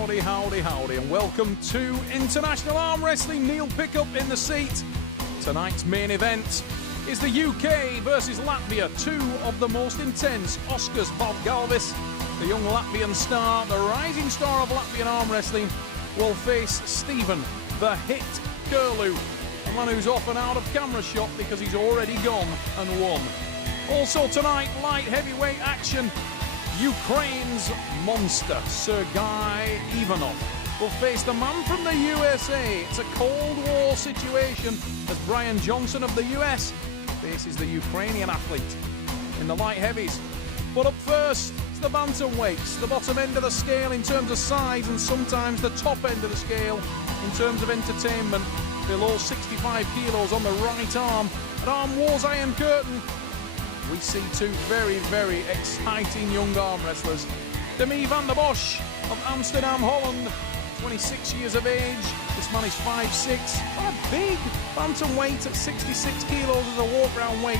howdy, howdy, howdy, and welcome to International Arm Wrestling. Neil Pickup in the seat. Tonight's main event is the UK versus Latvia, two of the most intense. Oskars Balgalvis, the young Latvian star, the rising star of Latvian arm wrestling, will face Stephen the Hit Kirlew, a man who's off and out of camera shot because he's already gone and won. Also tonight, light heavyweight action. Ukraine's monster, Sergei Ivanov, will face the man from the USA. It's a Cold War situation as Brian Johnson of the US faces the Ukrainian athlete in the light heavies. But up first, it's the bantamweights, the bottom end of the scale in terms of size and sometimes the top end of the scale in terms of entertainment. Below 65 kilos on the right arm. At Arm Wars Iron Curtain, we see two very, very exciting young arm wrestlers. Demi van der Bosch of Amsterdam, Holland, 26 years of age. This man is 5'6", a big bantamweight at 66 kilos as a walk-round weight.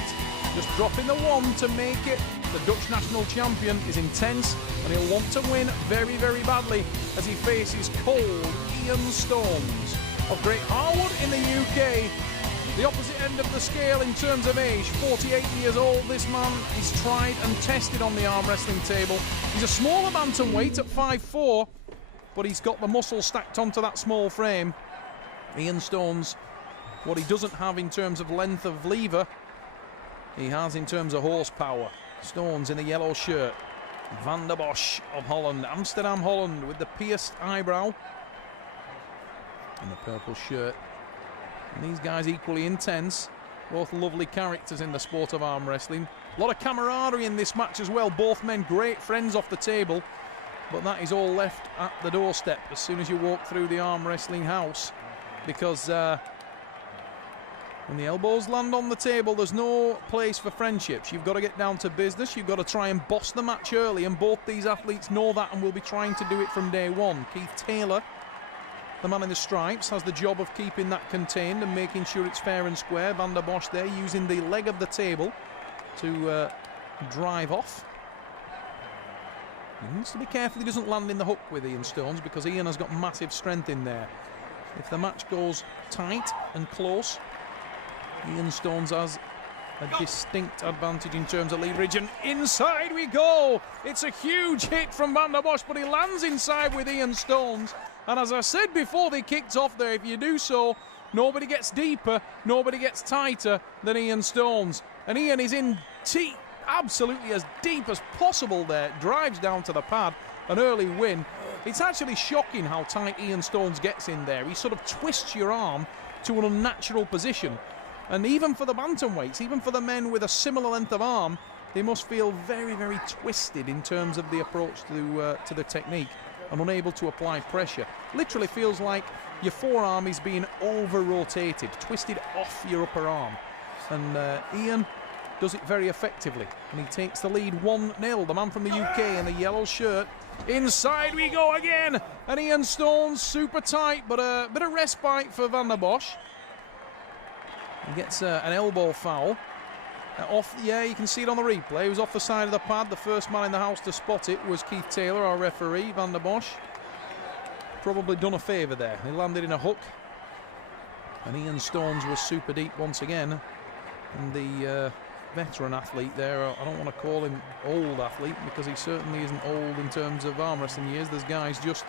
Just dropping the one to make it. The Dutch national champion is intense and he'll want to win very, very badly as he faces cold Ian Stones of Great Harwood in the UK. The opposite end of the scale in terms of age, 48 years old. This man is tried and tested on the arm wrestling table. He's a smaller bantamweight at 5'4", but he's got the muscle stacked onto that small frame. Ian Stones, what he doesn't have in terms of length of lever, he has in terms of horsepower. Stones in the yellow shirt. Van der Bosch of Holland, Amsterdam, Holland, with the pierced eyebrow and the purple shirt. And these guys equally intense, both lovely characters in the sport of arm wrestling. A lot of camaraderie in this match as well, both men great friends off the table, but that is all left at the doorstep as soon as you walk through the arm wrestling house, because when the elbows land on the table, there's no place for friendships. You've got to get down to business, you've got to try and boss the match early, and both these athletes know that and will be trying to do it from day one. Keith Taylor, the man in the stripes, has the job of keeping that contained and making sure it's fair and square. Van der Bosch there using the leg of the table to drive off. He needs to be careful he doesn't land in the hook with Ian Stones, because Ian has got massive strength in there. If the match goes tight and close, Ian Stones has a distinct advantage in terms of leverage, and inside we go. It's a huge hit from Van der Bosch, but he lands inside with Ian Stones. And as I said before they kicked off there, if you do so, nobody gets deeper, nobody gets tighter than Ian Stones. And Ian is in absolutely as deep as possible there, drives down to the pad, an early win. It's actually shocking how tight Ian Stones gets in there. He sort of twists your arm to an unnatural position. And even for the bantamweights, even for the men with a similar length of arm, they must feel very, very twisted in terms of the approach to the technique and unable to apply pressure. Literally feels like your forearm is being over-rotated, twisted off your upper arm. And Ian does it very effectively, and he takes the lead 1-0. The man from the UK in the yellow shirt. Inside we go again, and Ian Stones super tight, but a bit of respite for Van der Bosch. He gets an elbow foul. Yeah, you can see it on the replay. He was off the side of the pad. The first man in the house to spot it was Keith Taylor, our referee. Van der Bosch probably done a favour there. He landed in a hook, and Ian Stones was super deep once again. And the veteran athlete there, I don't want to call him old athlete, because he certainly isn't old in terms of arm wrestling years. There's guys just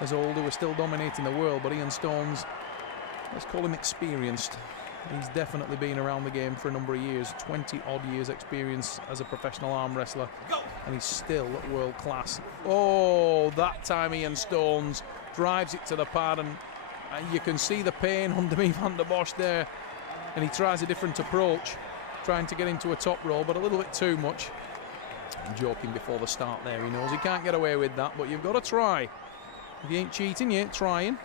as old who are still dominating the world, but Ian Stones, let's call him experienced. He's definitely been around the game for a number of years, 20-odd years experience as a professional arm wrestler, and he's still world class. Oh, that time Ian Stones drives it to the pad, and you can see the pain on Demi van der Bosch there, and he tries a different approach, trying to get into a top roll, but a little bit too much. I'm joking before the start there, he knows he can't get away with that, but you've got to try. If you ain't cheating, you ain't trying.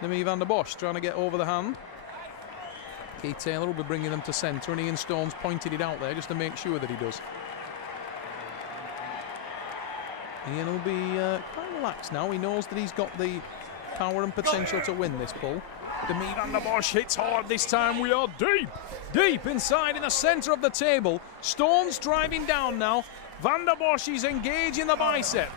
Demi van der Bosch trying to get over the hand. Keith Taylor will be bringing them to centre, and Ian Stones pointed it out there just to make sure that he does. Ian will be quite relaxed now. He knows that he's got the power and potential to win this pull. Demi van der Bosch hits hard this time. We are deep inside in the centre of the table. Stones driving down now. Van der Bosch is engaging the bicep.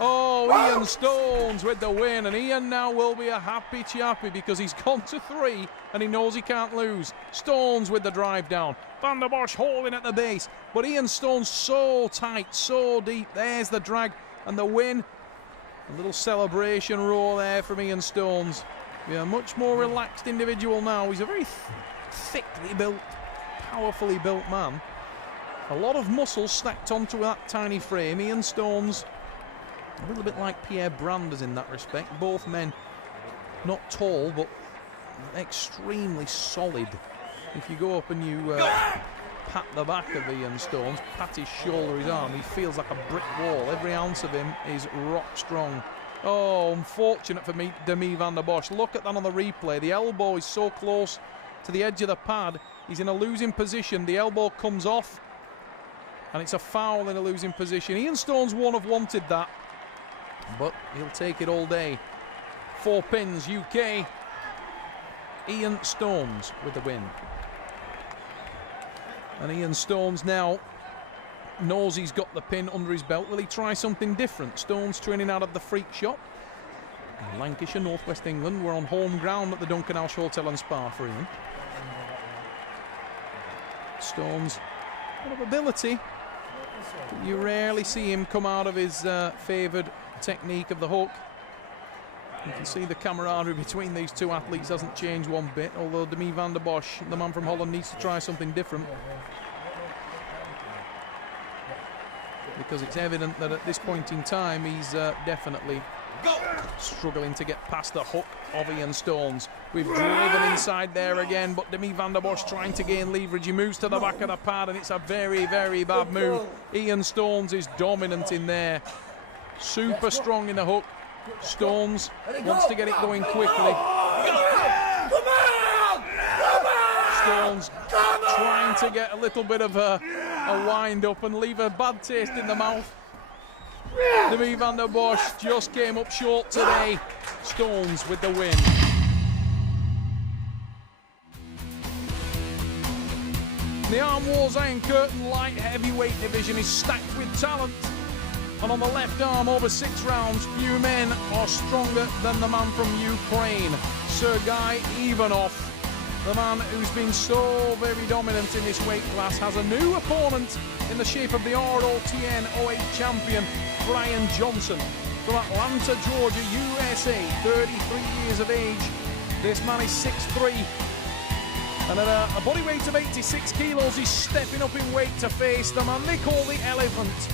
Oh, Ian Stones with the win, and Ian now will be a happy chappy because he's gone to 3 and he knows he can't lose. Stones with the drive down. Van der Bosch holding at the base, but Ian Stones so tight, so deep. There's the drag and the win. A little celebration roar there from Ian Stones. Yeah, a much more relaxed individual now. He's a very thickly built, powerfully built man. A lot of muscle stacked onto that tiny frame. Ian Stones, a little bit like Pierre Branders in that respect. Both men not tall, but extremely solid. If you go up and you pat the back of Ian Stones, pat his shoulder, his arm, he feels like a brick wall. Every ounce of him is rock strong. Oh, unfortunate for me, Demi van der Bosch. Look at that on the replay. The elbow is so close to the edge of the pad. He's in a losing position. The elbow comes off, and it's a foul in a losing position. Ian Stones won't have wanted that, but he'll take it all day. 4 pins, UK. Ian Stones with the win. And Ian Stones now knows he's got the pin under his belt. Will he try something different? Stones training out of the Freak Shop in Lancashire, northwest England. We're on home ground at the Dunkenhalgh Hotel and Spa for Ian. Stones, a lot of ability. You rarely see him come out of his favoured technique of the hook. You can see the camaraderie between these two athletes hasn't changed one bit, although Demi van der Bosch, the man from Holland, needs to try something different. Because it's evident that at this point in time he's definitely struggling to get past the hook of Ian Stones. We've driven inside there again, but Demi van der Bosch trying to gain leverage. He moves to the back of the pad, and it's a very, very bad move. Ian Stones is dominant in there. Super strong in the hook. Stones wants to get it going quickly. Stones trying to get a little bit of a wind up and leave a bad taste in the mouth. Demi van der Bosch just came up short today. Stones with the win. The Arm Wars Iron Curtain light heavyweight division is stacked with talent. And on the left arm, over 6 rounds, few men are stronger than the man from Ukraine, Sergei Ivanov. The man who's been so very dominant in this weight class has a new opponent in the shape of the ROTN 08 champion, Brian Johnson. From Atlanta, Georgia, USA, 33 years of age. This man is 6'3". And at a body weight of 86 kilos, he's stepping up in weight to face the man they call the Elephant.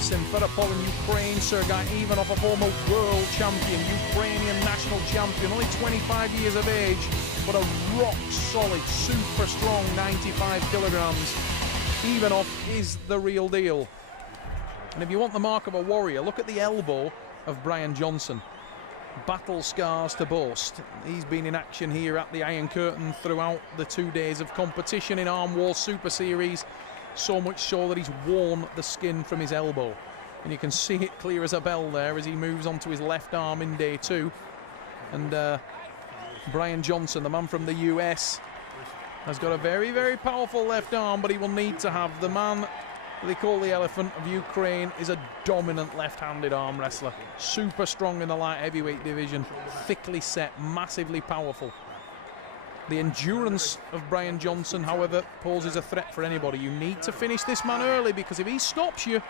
Simferopol in Ukraine, Sergei Ivanov, a former world champion, Ukrainian national champion, only 25 years of age, but a rock-solid, super strong 95 kilograms. Ivanov is the real deal. And if you want the mark of a warrior, look at the elbow of Brian Johnson. Battle scars to boast. He's been in action here at the Iron Curtain throughout the 2 days of competition in Arm Wars Super Series. So much so that he's worn the skin from his elbow. And you can see it clear as a bell there as he moves onto his left arm in day 2. And Brian Johnson, the man from the US, has got a very, very powerful left arm, but he will need to have. The man they call the Elephant of Ukraine is a dominant left-handed arm wrestler. Super strong in the light heavyweight division. Thickly set, massively powerful. The endurance of Brian Johnson, however, poses a threat for anybody. You need to finish this man early, because if he stops you,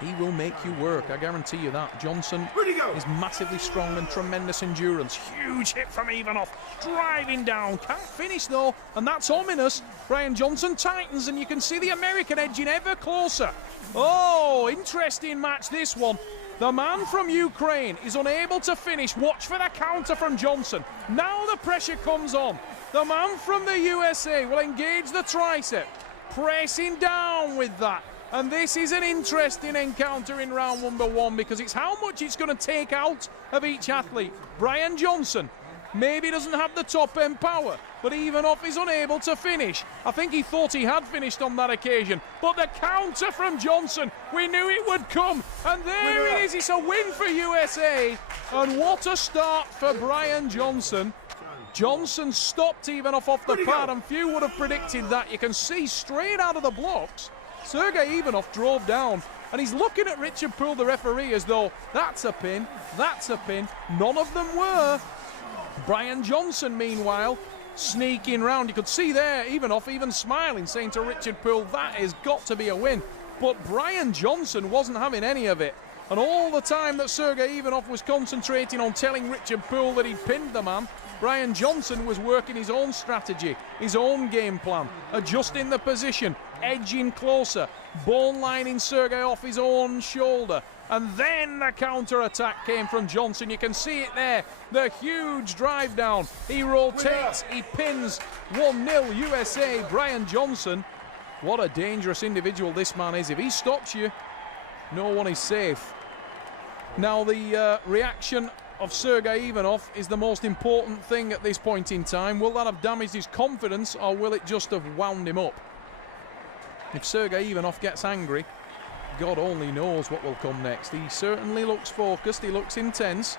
he will make you work. I guarantee you that. Johnson is massively strong and tremendous endurance. Huge hit from Ivanov. Driving down. Can't finish, though, and that's ominous. Brian Johnson tightens, and you can see the American edging ever closer. Oh, interesting match, this one. The man from Ukraine is unable to finish. Watch for the counter from Johnson. Now the pressure comes on. The man from the USA will engage the tricep, pressing down with that. And this is an interesting encounter in round number 1, because it's how much it's going to take out of each athlete. Brian Johnson maybe doesn't have the top end power, but Ivanov is unable to finish. I think he thought he had finished on that occasion, but the counter from Johnson, we knew it would come, and there it is. It's a win for USA, and what a start for Brian Johnson. Johnson stopped Ivanov off the pad, and few would have predicted that. You can see straight out of the blocks, Sergei Ivanov drove down And he's looking at Richard Poole, the referee, as though that's a pin, that's a pin. None of them were. Brian Johnson, meanwhile, sneaking round. You could see there, Ivanov even smiling, saying to Richard Poole, that has got to be a win. But Brian Johnson wasn't having any of it. And all the time that Sergei Ivanov was concentrating on telling Richard Poole that he'd pinned the man, Brian Johnson was working his own strategy, his own game plan, adjusting the position, edging closer, bone lining Sergei off his own shoulder. And then the counter-attack came from Johnson. You can see it there, the huge drive down. He rotates, he pins 1-0 USA. Brian Johnson, what a dangerous individual this man is. If he stops you, no one is safe. Now the reaction of Sergei Ivanov is the most important thing at this point in time. Will that have damaged his confidence, or will it just have wound him up? If Sergei Ivanov gets angry, God only knows what will come next. He certainly looks focused, he looks intense.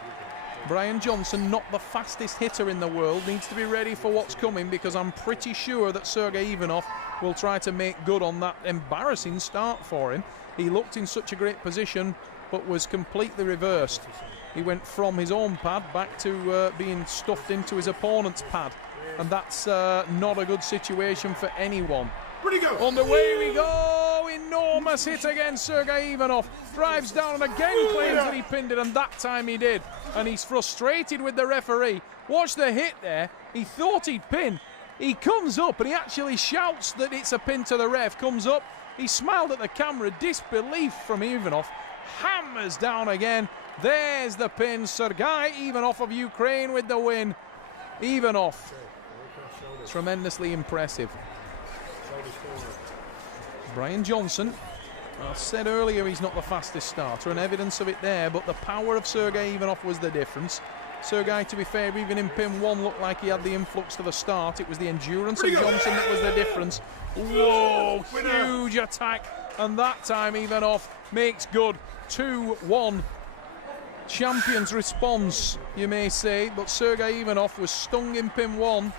Brian Johnson, not the fastest hitter in the world, needs to be ready for what's coming, because I'm pretty sure that Sergei Ivanov will try to make good on that embarrassing start for him. He looked in such a great position, but was completely reversed. He went from his own pad back to being stuffed into his opponent's pad, and that's not a good situation for anyone. On the way we go, enormous hit again. Sergei Ivanov drives down and again claims that he pinned it, and that time he did. And he's frustrated with the referee. Watch the hit there. He thought he'd pin. He comes up and he actually shouts that it's a pin to the ref. Comes up, he smiled at the camera, disbelief from Ivanov. Hammers down again. There's the pin. Sergei Ivanov of Ukraine with the win. Ivanov, tremendously impressive. Brian Johnson, I said earlier he's not the fastest starter, and evidence of it there, but the power of Sergei Ivanov was the difference. Sergei, to be fair, even in pin 1 looked like he had the influx to the start. It was the endurance of Johnson that was the difference. Whoa, huge attack, and that time Ivanov makes good. 2-1. Champion's response, you may say, but Sergei Ivanov was stung in pin 1,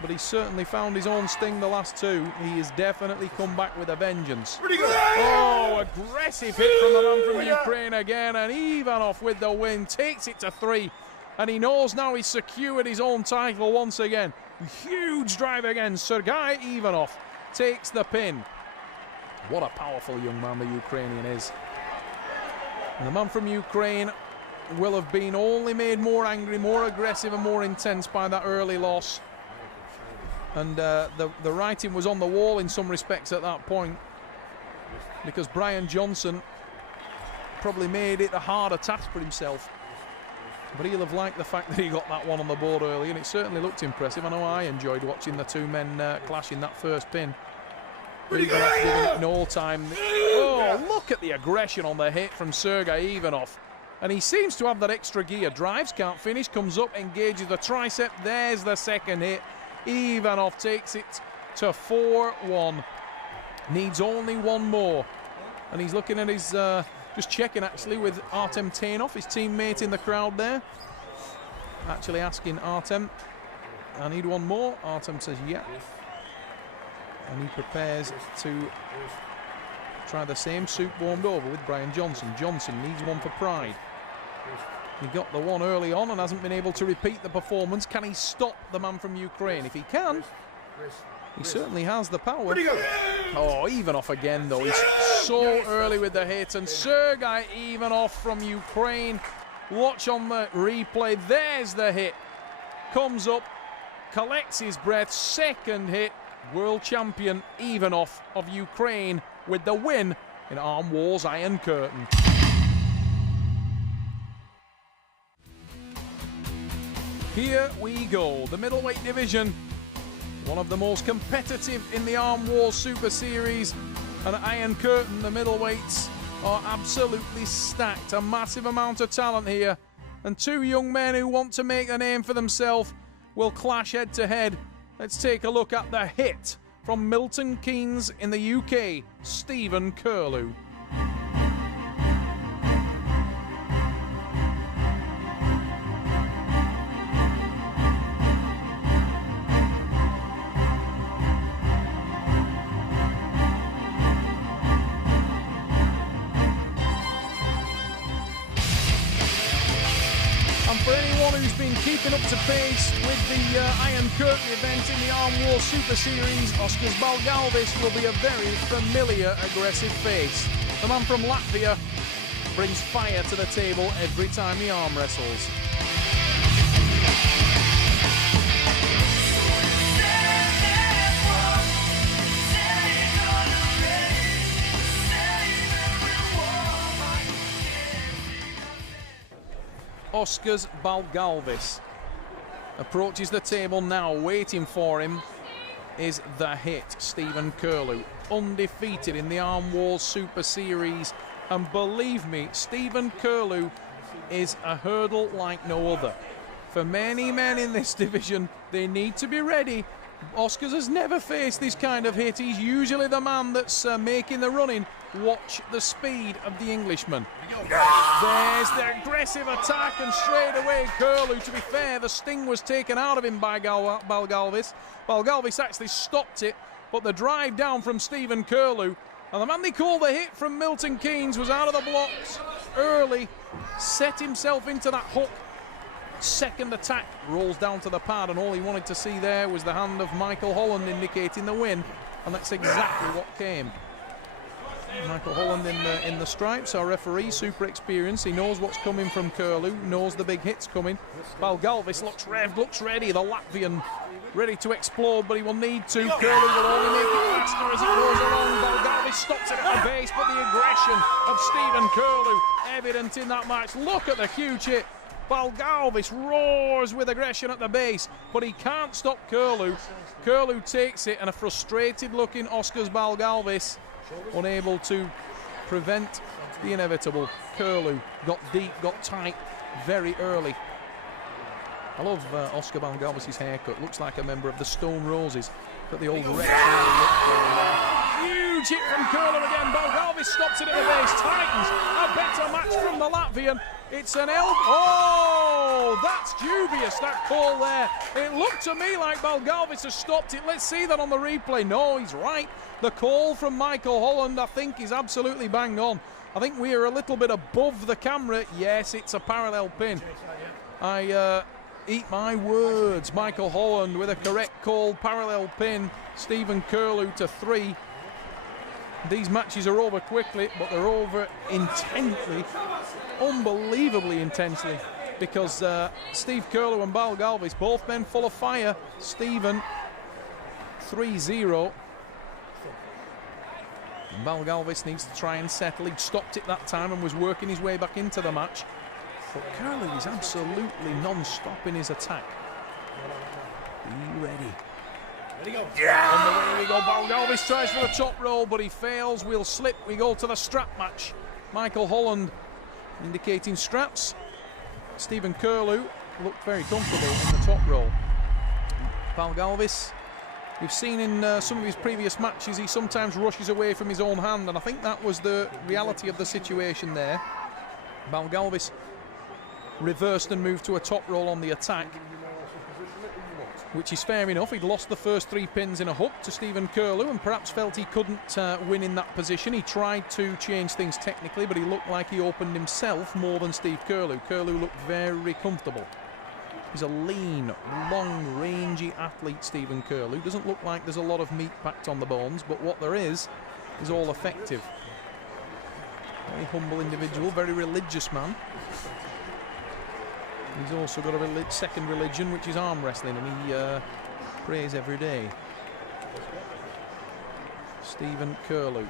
but he certainly found his own sting the last 2. He has definitely come back with a vengeance. Oh, aggressive hit from the man from Ukraine again, and Ivanov with the win, takes it to 3, and he knows now he's secured his own title once again. Huge drive again. Sergei Ivanov takes the pin. What a powerful young man the Ukrainian is. And the man from Ukraine will have been only made more angry, more aggressive and more intense by that early loss. And the writing was on the wall in some respects at that point, because Brian Johnson probably made it a harder task for himself. But he'll have liked the fact that he got that one on the board early, and it certainly looked impressive. I know I enjoyed watching the two men clash in that first pin. Giving it no time. Oh, look at the aggression on the hit from Sergei Ivanov. And he seems to have that extra gear. Drives, can't finish, comes up, engages the tricep. There's the second hit. Ivanov takes it to 4-1. Needs only one more. And he's looking at his, just checking actually with Artem Tainov, his teammate in the crowd there. Actually asking Artem, I need one more. Artem says, yeah. And he prepares to try the same soup warmed over with Brian Johnson. Johnson needs one for pride. He got the one early on and hasn't been able to repeat the performance. Can he stop the man from Ukraine? If he can, he certainly has the power. Oh, Ivanov again though. He's so early with the hit. And Sergei Ivanov from Ukraine. Watch on the replay. There's the hit. Comes up, collects his breath. Second hit. World champion Ivanov of Ukraine with the win in Arm Wars Iron Curtain. Here we go, the middleweight division, one of the most competitive in the Arm Wars Super Series, and Iron Curtain, the middleweights are absolutely stacked. A massive amount of talent here, and two young men who want to make a name for themselves will clash head to head. Let's take a look at the hit from Milton Keynes in the UK, Stephen Kirlew. anyone who's been keeping up to pace with the Iron Curtain event in the Arm Wars Super Series, Oskars Balgalvis will be a very familiar, aggressive face. The man from Latvia brings fire to the table every time he arm wrestles. Oskars Balgalvis approaches the table now. Waiting for him is the hit, Stephen Kirlew, undefeated in the Arm Wars Super Series. And believe me, Stephen Kirlew is a hurdle like no other. For many men in this division, they need to be ready. Oskars has never faced this kind of hit. He's usually the man that's making the running. Watch the speed of the Englishman. There's the aggressive attack, and straight away Kirlew, to be fair, the sting was taken out of him by Balgalvis. Balgalvis actually stopped it, but the drive down from Stephen Kirlew, and the man they call the hit from Milton Keynes was out of the blocks early, set himself into that hook. Second attack rolls down to the pad, and all he wanted to see there was the hand of Michael Holland indicating the win, and that's exactly what came. Michael Holland in the stripes, our referee, super experienced. He knows what's coming from Kirlew, knows the big hit's coming. Balgalvis looks revved, looks ready. The Latvian ready to explode, but he will need to. Kirlew will only make it faster as it goes along. Balgalvis stops it at the base, but the aggression of Stephen Kirlew evident in that match. Look at the huge hit. Balgalvis roars with aggression at the base, but he can't stop Kirlew. Kirlew takes it, and a frustrated-looking Oskars Balgalvis unable to prevent the inevitable. Kirlew got deep, got tight very early. I love Oskars Balgalvis' haircut. Looks like a member of the Stone Roses. Got the old retro look going there. Huge hit from Kirlew again. Balgalvis stops it at the base. Tightens. A better match from the Latvian. It's an elbow. Oh, that's dubious, that call there. It looked to me like Balgalvis has stopped it. Let's see that on the replay. No, he's right. The call from Michael Holland, I think, is absolutely bang on. I think we are a little bit above the camera. Yes, it's a parallel pin. I eat my words. Michael Holland with a correct call, parallel pin. Stephen Kirlew to 3. These matches are over quickly, but they're over intently, unbelievably intensely, because Steve Kirlew and Balgalvis, both men full of fire. Stephen 3-0. Balgalvis needs to try and settle. He stopped it that time and was working his way back into the match. But Kirlew is absolutely non-stop in his attack. Be ready. Yeah. On the way we go. Balgalvis tries for the top roll, but he fails. We'll slip. We go to the strap match. Michael Holland indicating straps. Stephen Kirlew looked very comfortable in the top roll. Balgalvis, we've seen in some of his previous matches, he sometimes rushes away from his own hand, and I think that was the reality of the situation there. Balgalvis reversed and moved to a top roll on the attack, which is fair enough. He'd lost the first 3 pins in a hook to Stephen Kirlew and perhaps felt he couldn't win in that position. He tried to change things technically, but he looked like he opened himself more than Steve Kirlew. Kirlew looked very comfortable. He's a lean, long, rangy athlete, Stephen Kirlew. Doesn't look like there's a lot of meat packed on the bones, but what there is all effective. Very humble individual, very religious man. He's also got a second religion, which is arm wrestling, and he prays every day. Stephen Kirlew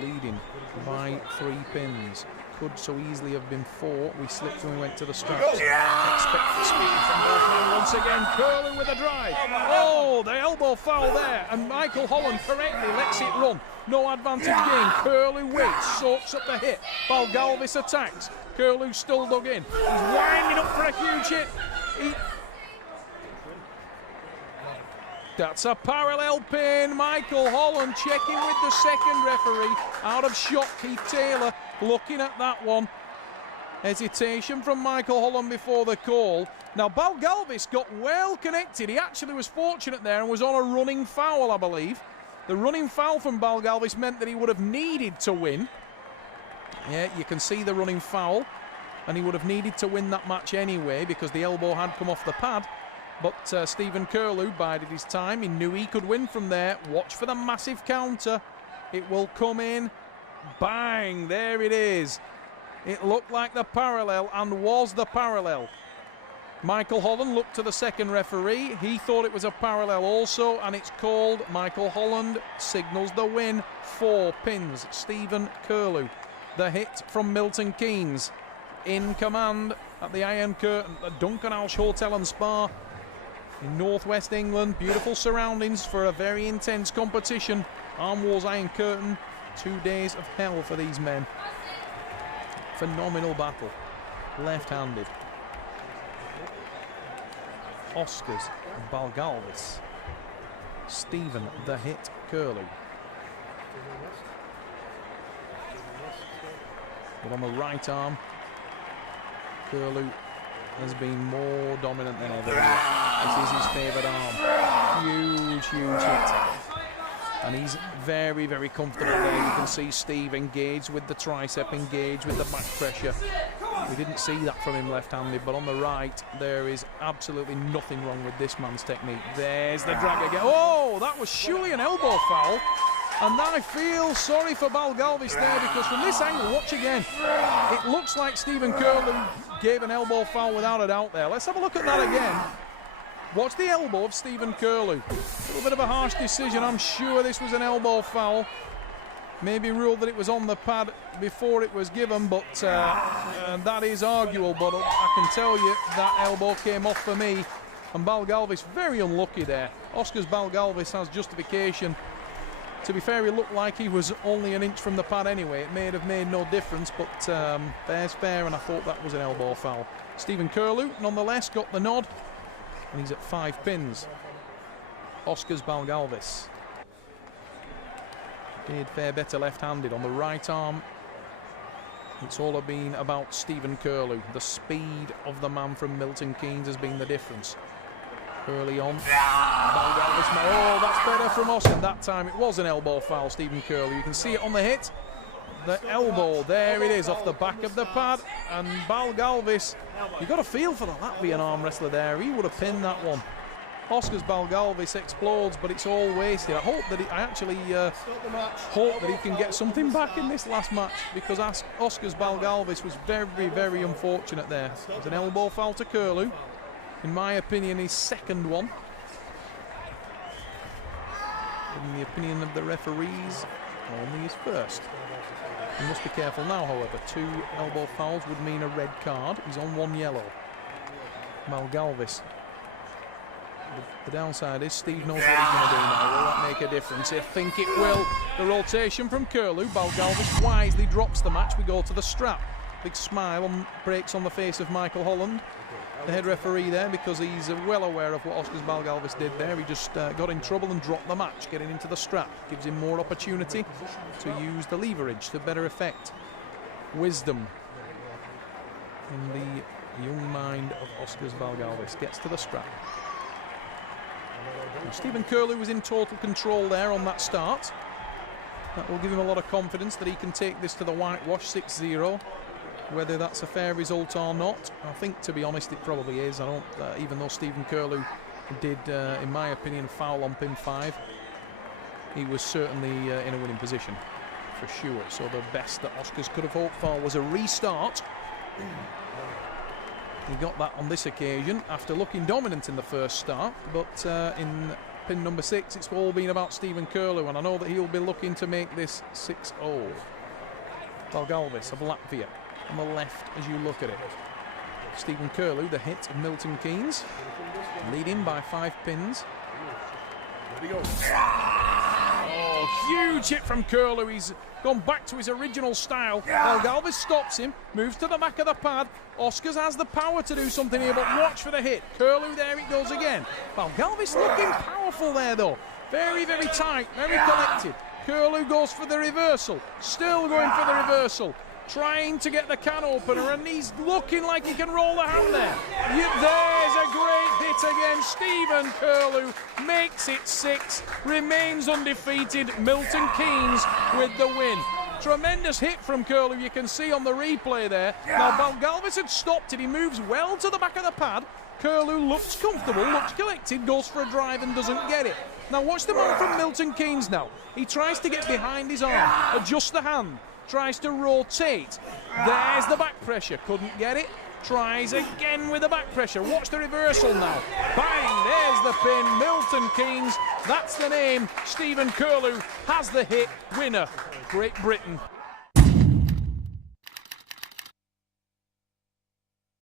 leading by 3 pins. Could so easily have been 4. We slipped when we went to the straps. Expect the speed from both men once again. Kirlew with a drive. Oh, the elbow foul there, and Michael Holland correctly lets it run. No advantage gained. Kirlew waits, soaks up the hit. Balgalvis attacks. Kirlew still dug in. He's winding up for a huge hit. That's a parallel pin. Michael Holland checking with the second referee. Out of shot, Keith Taylor looking at that one. Hesitation from Michael Holland before the call. Now Balgalvis got well connected. He actually was fortunate there and was on a running foul, I believe. The running foul from Balgalvis meant that he would have needed to win. Yeah, you can see the running foul. and he would have needed to win that match anyway because the elbow had come off the pad. But Stephen Kirlew bided his time. He knew he could win from there. Watch for the massive counter. It will come in. Bang! There it is. It looked like the parallel and was the parallel. Michael Holland looked to the second referee. He thought it was a parallel also, and it's called. Michael Holland signals the win. 4 pins. Stephen Kirlew, the hit from Milton Keynes, in command at the Iron Curtain at Dunkenhalgh Hotel and Spa in northwest England. Beautiful surroundings for a very intense competition. WARS Iron Curtain. 2 days of hell for these men. Phenomenal battle. Left-handed. Oskars Balgalvis. Stephen the hit Kirlew. But on the right arm, Kirlew has been more dominant than ever. This is his favourite arm. Huge, huge hit. And he's very, very comfortable there. You can see Steve engaged with the tricep, engaged with the back pressure. We didn't see that from him left-handed, but on the right, there is absolutely nothing wrong with this man's technique. There's the drag again. Oh, that was surely an elbow foul. And I feel sorry for Balgalvis there, because from this angle, watch again, it looks like Stephen Kirlew gave an elbow foul without a doubt there. Let's have a look at that again. Watch the elbow of Stephen Kirlew. A little bit of a harsh decision. I'm sure this was an elbow foul. Maybe ruled that it was on the pad before it was given, but that is arguable. But I can tell you that elbow came off for me. And Balgalvis very unlucky there. Oskars Balgalvis has justification. To be fair, he looked like he was only an inch from the pad anyway. It may have made no difference, but fair's fair, and I thought that was an elbow foul. Stephen Kirlew, nonetheless, got the nod. And he's at 5 pins. Oskars Balgalvis did fare better left-handed. On the right arm, it's all been about Stephen Kirlew. The speed of the man from Milton Keynes has been the difference. Early on, Balgalvis, oh, that's better from Oskar. That time it was an elbow foul, Stephen Kirlew. You can see it on the hit. The elbow, there it is, off the back of the pad. And Balgalvis, you've got a feel for the Latvian arm wrestler there. He would have pinned that one. Oskars Balgalvis explodes, but it's all wasted. I hope that I actually hope that he can get something back in this last match, because Oskars Balgalvis was very, very unfortunate there. It was an elbow foul to Kirlew. In my opinion, his second one. In the opinion of the referees, only his first. He must be careful now, however. 2 elbow fouls would mean a red card. He's on 1 yellow. Balgalvis. The downside is Steve knows what he's going to do now. Will that make a difference? I think it will. The rotation from Kirlew. Balgalvis wisely drops the match. We go to the strap. Big smile breaks on the face of Michael Holland, the head referee there, because he's well aware of what Oskars Balgalvis did there. He just got in trouble and dropped the match, getting into the strap. Gives him more opportunity to use the leverage to better effect. Wisdom in the young mind of Oskars Balgalvis. Gets to the strap. Now, Stephen Kirlew was in total control there on that start. That will give him a lot of confidence that he can take this to the whitewash 6-0. Whether that's a fair result or not, I think, to be honest, it probably is. I don't, even though Stephen Kirlew did, in my opinion, foul on pin 5, he was certainly in a winning position, for sure. So the best that Oskars could have hoped for was a restart. He got that on this occasion after looking dominant in the first start, but in pin number 6, it's all been about Stephen Kirlew, and I know that he'll be looking to make this 6-0. Balgalvis of Latvia on the left as you look at it. Stephen Kirlew, the hit of Milton Keynes, leading by 5 pins. Oh, huge hit from Kirlew. He's gone back to his original style. Balgalvis stops him, moves to the back of the pad. Oskars has the power to do something here, but watch for the hit. Kirlew, there it goes again. Balgalvis looking powerful there, though. Very, very tight, very collected. Kirlew goes for the reversal. Still going for the reversal. Trying to get the can opener, and he's looking like he can roll the hand there. There's a great hit again. Stephen Kirlew makes it 6, remains undefeated. Milton Keynes with the win. Tremendous hit from Kirlew, you can see on the replay there. Now Balgalvis had stopped it, he moves well to the back of the pad. Kirlew looks comfortable, looks collected, goes for a drive and doesn't get it. Now watch the man from Milton Keynes now. He tries to get behind his arm, adjust the hand, tries to rotate. There's the back pressure, couldn't get it. Tries again with the back pressure. Watch the reversal now. Bang, there's the pin. Milton Keynes, that's the name. Stephen Kirlew has the hit. Winner, Great Britain.